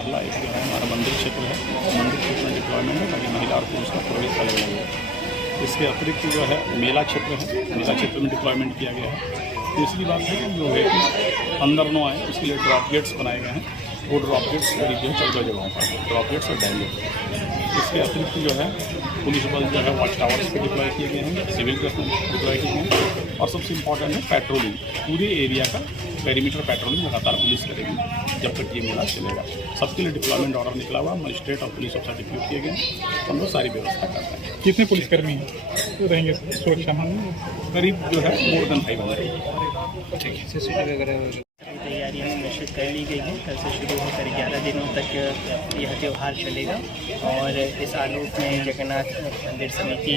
अगला एक जो है हमारा मंदिर क्षेत्र है, मंदिर क्षेत्र में डिप्लॉयमेंट है ताकि महिला और पुरुष का प्रवेश अलग अलग है। इसके अतिरिक्त जो है मेला क्षेत्र है, मेला क्षेत्र में डिप्लॉयमेंट किया गया है। तीसरी बात है कि जो व्यक्ति अंदर न आए उसके लिए ड्रॉप गेट्स बनाए गए हैं। वो ड्रॉप गेट्स करीब जो है 14 जगहों पर ड्रॉप गेट्स और डैम गेट्स। इसके अतिरिक्त जो है पुलिस बल जो है वॉच टावर्स पे डिप्लॉय किए गए हैं, सिविल ड्रेस में डिप्लॉय किए गए हैं। और सबसे इम्पॉर्टेंट है पेट्रोलिंग, पूरे एरिया का पेरीमीटर पेट्रोलिंग लगातार पुलिस करेगी जब तक ये मेला चलेगा। सबके लिए डिप्लॉयमेंट ऑर्डर निकला हुआ, मजिस्ट्रेट और पुलिस अफसर डिप्यूट किए गए, हम लोग सारी व्यवस्था कर रहे हैं। कितने पुलिसकर्मी रहेंगे सुरक्षा में? करीब जो है मोर देन 500। ठीक है, CCTV वगैरह तैयारियां निश्चित कर ली गई हैं। कल से शुरू होकर 11 दिनों तक यह त्यौहार चलेगा और इस आलोक में जगन्नाथ मंदिर समिति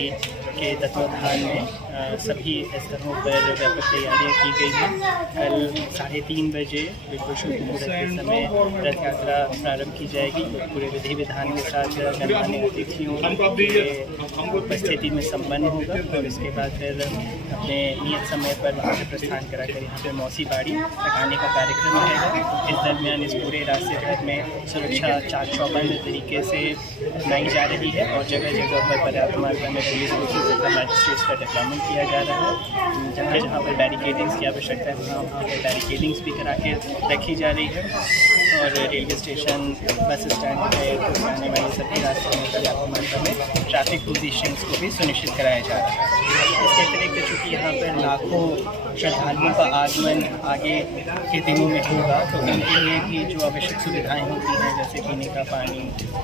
के तत्वाधान में सभी स्तरों पर व्यापक तैयारियां की गई हैं। कल 3:30 बजे बिल्कुल शुभ मुहूर्त के समय रथ यात्रा प्रारंभ की जाएगी। पूरे विधि विधान के साथ गणमान्य अतिथियों की उपस्थिति में संपन्न होगा और इसके बाद फिर अपने नियत समय पर वहाँ से प्रस्थान कराकर यहाँ पर मौसी बाड़ी लगाने का कार्यक्रम रहेगा। इस दरमियान इस पूरे रास्ते भर में सुरक्षा चाक चौबंद तरीके से अपनाई जा रही है और जगह जगह पर पर्याप्त मात्रा में पुलिस फोर्सेज तथा मैजिस्ट्रेट्स का डिप्लॉयमेंट किया जा रहा है। जहाँ जहाँ पर बैरिकेडिंग्स की आवश्यकता है वहाँ पर बैरिकेडिंग्स भी करा के रखी जा रही है और रेलवे स्टेशन, बस स्टैंड पे आने वाले सभी रास्तों में पर्याप्त मात्रा में ट्रैफिक पोजीशंस को भी सुनिश्चित कराया जा रहा है। इसके अतिरिक्त चूँकि यहाँ पर लाखों श्रद्धालुओं का आगमन आगे के दिनों में होगा तो उनके लिए भी जो आवश्यक सुविधाएं होती हैं जैसे पीने का पानी,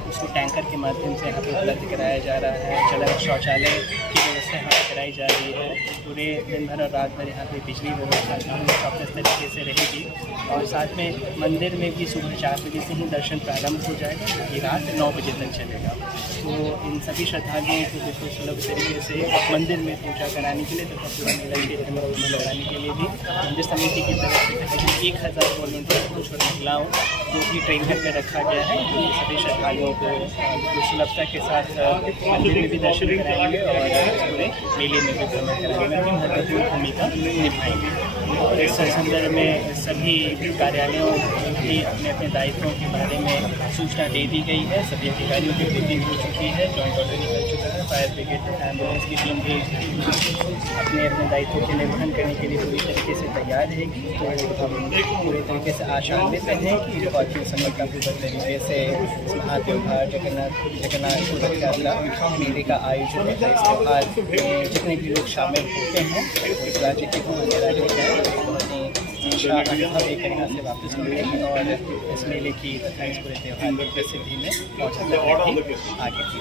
उसको टैंकर के माध्यम से यहाँ पर उपलब्ध कराया जा रहा है। जल शौचालय की व्यवस्था यहाँ पर कराई जा रही है। पूरे दिन भर और रात भर यहाँ पर बिजली व्यवस्था चौकस तरीके से रहेगी और साथ में मंदिर में भी सुबह 4 बजे से ही दर्शन प्रारंभ हो जाएगा, ये रात 9 बजे तक चलेगा। तो इन सभी श्रद्धालुओं को बिल्कुल सुलभ तरीके से मंदिर में पूजा कराने के लिए तथा पूरा मेला क्षेत्र में लगाने के लिए भी मंदिर समिति की तरफ से तकरीबन 1000 वॉलंटियर पुरुष और महिलाओं को भी ट्रेन करके रखा गया है। तो ये सभी श्रद्धालुओं को बिल्कुल सुलभता के साथ मंदिर में भी दर्शन कराएंगे और पूरे मेले में भी भ्रमण कराने में भी महत्वपूर्ण भूमिका निभाएंगे। और इस संदर्भ में सभी कार्यालयों भी अपने अपने दायित्वों के बारे में सूचना दे दी गई है। सभी अधिकारियों की मीटिंग हो चुकी है, जॉइंट ऑर्डर निकल चुका है। फायर ब्रिगेड एम्बुलेंस की टीम भी अपने अपने दायित्वों के निर्वहन करने के लिए पूरी तरीके से तैयार रहेगी। तो हम पूरे तरीके से आशान्वित हैं कि बहुत ही सफलतापूर्वक तरीके से महात्यौहार जगन्नाथ रथ यात्रा मेले का आयोजन है। इस त्यौहार में जितने भी लोग शामिल होते हैं उस राज्य के हो अन्य राज्य के अपनी इच्छा अनुभव लेकर यहाँ से वापस लौटेंगे और इस मेले की तथा इस पूरे त्यौहार की प्रसिद्धि में बहुत आगे की